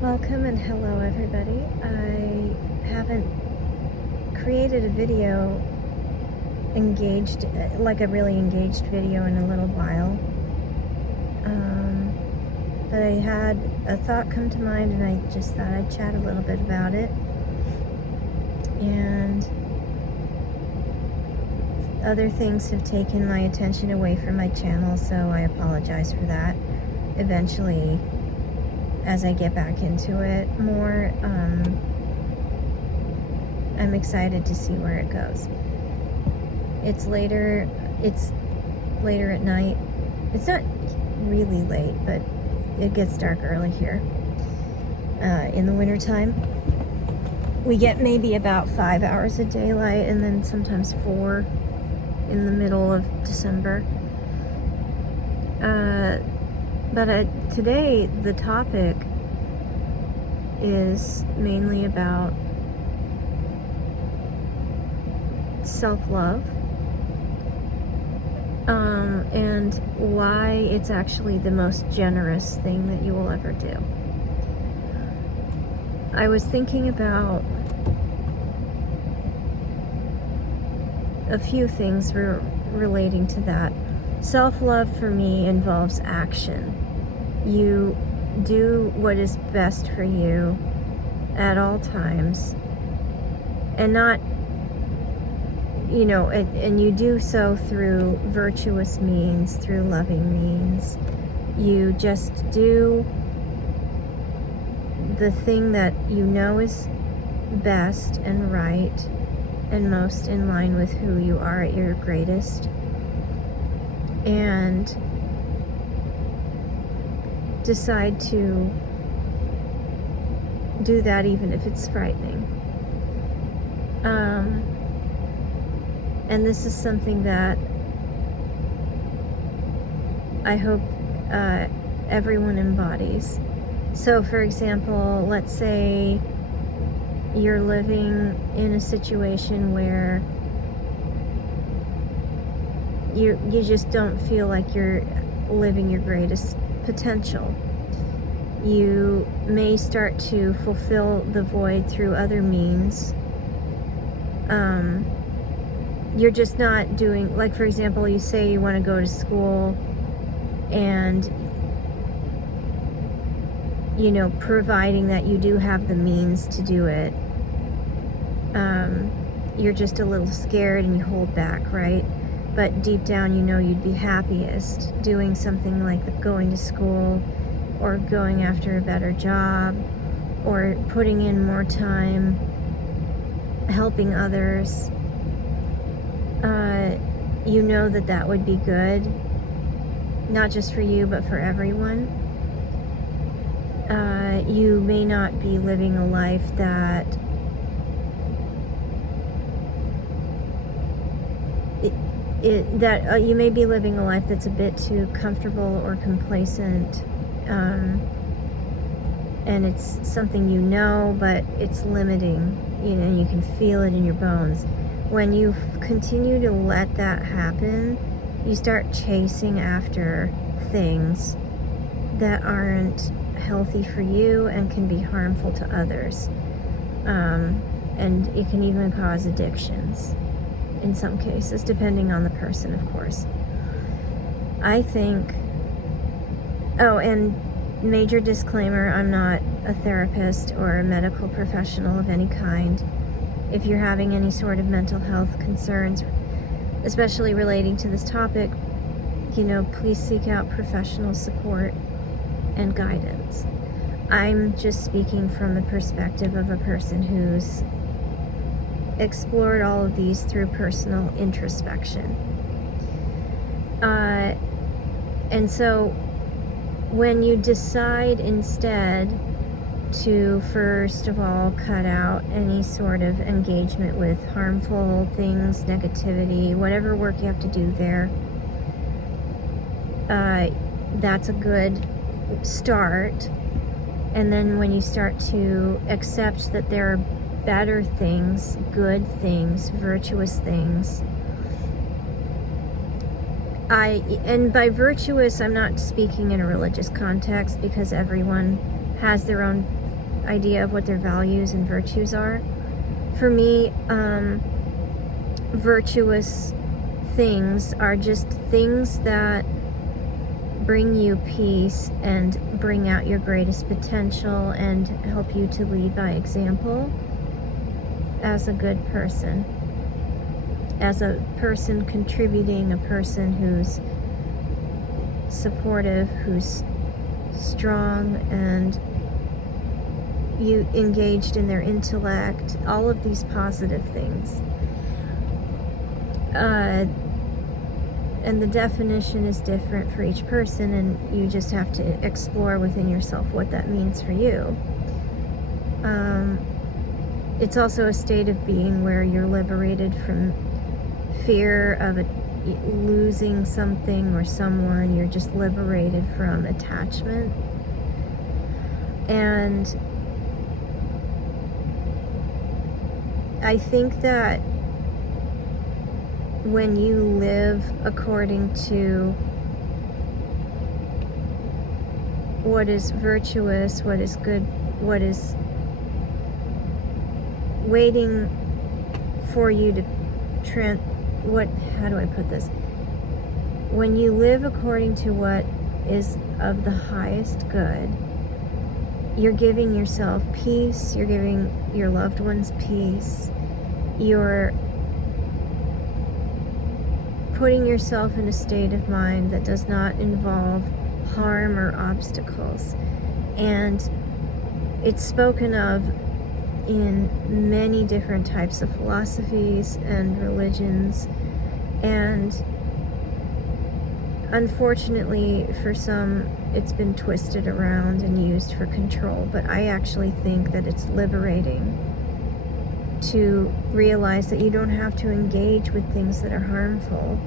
Welcome and hello everybody. I haven't created a video like a really engaged video in a little while. But I had a thought come to mind and I just thought I'd chat a little bit about it. And other things have taken my attention away from my channel, so I apologize for that. Eventually, as I get back into it more, I'm excited to see where it goes. It's later at night. It's not really late, but it gets dark early here. In the wintertime, we get maybe about 5 hours of daylight and then sometimes 4 in the middle of December. But today the topic is mainly about self-love, and why it's actually the most generous thing that you will ever do. I was thinking about a few things relating to that. Self-love for me involves action. You do what is best for you at all times, and not, and you do so through virtuous means, through loving means. You just do the thing that you know is best and right and most in line with who you are at your greatest, and decide to do that even if it's frightening. And this is something that I hope everyone embodies. So for example, let's say you're living in a situation where you just don't feel like you're living your greatest potential. You may start to fulfill the void through other means. You're just not doing, like for example, you say you want to go to school and providing that you do have the means to do it, you're just a little scared and you hold back, right? But deep down, you'd be happiest doing something like going to school, or going after a better job, or putting in more time helping others. That would be good, not just for you, but for everyone. You may not be living a life that you may be living a life that's a bit too comfortable or complacent, and it's something but it's limiting, and you can feel it in your bones. When you continue to let that happen, you start chasing after things that aren't healthy for you and can be harmful to others, and it can even cause addictions in some cases, depending on the person, of course. I think, and major disclaimer, I'm not a therapist or a medical professional of any kind. If you're having any sort of mental health concerns, especially relating to this topic, please seek out professional support and guidance. I'm just speaking from the perspective of a person who's explored all of these through personal introspection. And so when you decide instead to, first of all, cut out any sort of engagement with harmful things, negativity, whatever work you have to do there, that's a good start. And then when you start to accept that there are better things, good things, virtuous things, and by virtuous, I'm not speaking in a religious context, because everyone has their own idea of what their values and virtues are. For me, virtuous things are just things that bring you peace and bring out your greatest potential and help you to lead by example as a good person, as a person contributing, a person who's supportive, who's strong, and you engaged in their intellect, all of these positive things. And the definition is different for each person, and you just have to explore within yourself what that means for you. It's also a state of being where you're liberated from fear of losing something or someone. You're just liberated from attachment. And I think that when you live according to what is virtuous, what is good, what is waiting for you to how do I put this? When you live according to what is of the highest good, you're giving yourself peace, you're giving your loved ones peace, you're putting yourself in a state of mind that does not involve harm or obstacles. And it's spoken of in many different types of philosophies and religions, and unfortunately for some it's been twisted around and used for control. But I actually think that it's liberating to realize that you don't have to engage with things that are harmful.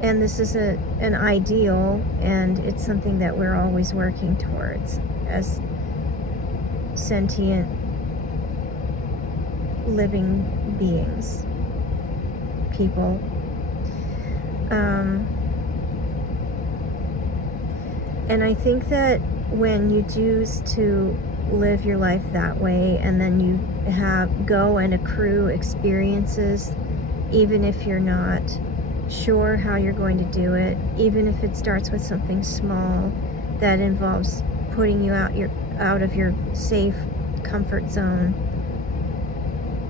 And this is an ideal, and it's something that we're always working towards as sentient living beings, people. And I think that when you choose to live your life that way, and then you go and accrue experiences, even if you're not sure how you're going to do it, even if it starts with something small that involves putting you out of your safe comfort zone,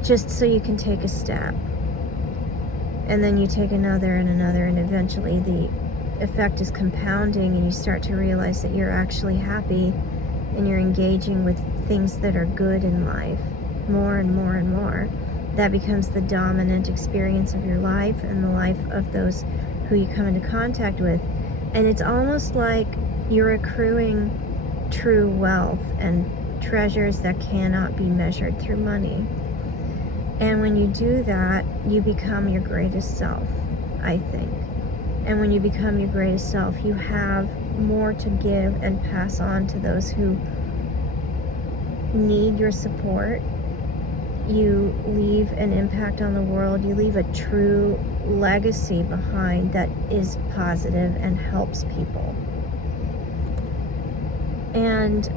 just so you can take a step, and then you take another and another, and eventually the effect is compounding, and you start to realize that you're actually happy and you're engaging with things that are good in life more and more and more. That becomes the dominant experience of your life and the life of those who you come into contact with. And it's almost like you're accruing true wealth and treasures that cannot be measured through money. And when you do that, you become your greatest self, I think. And when you become your greatest self, you have more to give and pass on to those who need your support. You leave an impact on the world. You leave a true legacy behind that is positive and helps people. And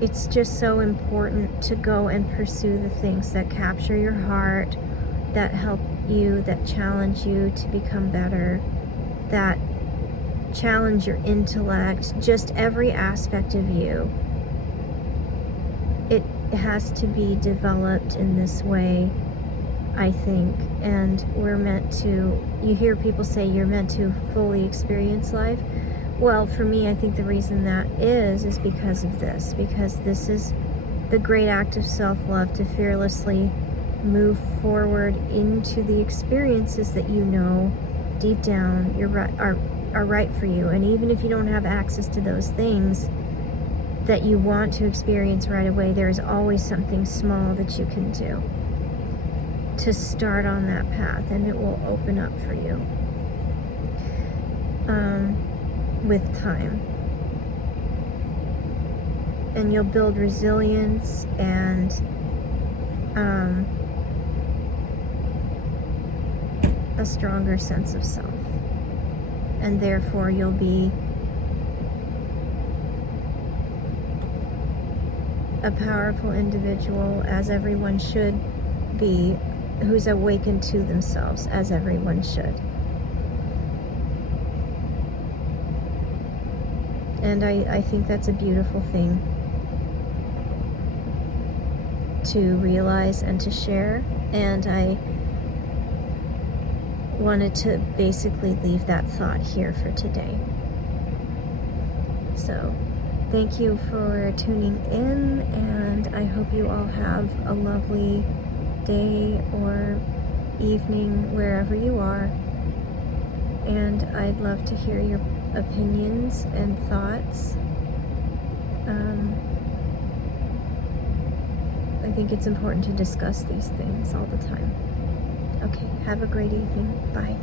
it's just so important to go and pursue the things that capture your heart, that help you, that challenge you to become better, that challenge your intellect, just every aspect of you. It has to be developed in this way, I think. And we're meant to, you hear people say you're meant to fully experience life. Well, for me, I think the reason that is because of this, because this is the great act of self-love, to fearlessly move forward into the experiences that you know deep down are right for you. And even if you don't have access to those things that you want to experience right away, there's always something small that you can do to start on that path, and it will open up for you with time. And you'll build resilience and a stronger sense of self. and therefore you'll be a powerful individual, as everyone should be, who's awakened to themselves, as everyone should. And I think that's a beautiful thing to realize and to share. And I wanted to basically leave that thought here for today. So, thank you for tuning in, and I hope you all have a lovely day or evening wherever you are. And I'd love to hear your opinions and thoughts. I think it's important to discuss these things all the time. Okay, have a great evening. Bye.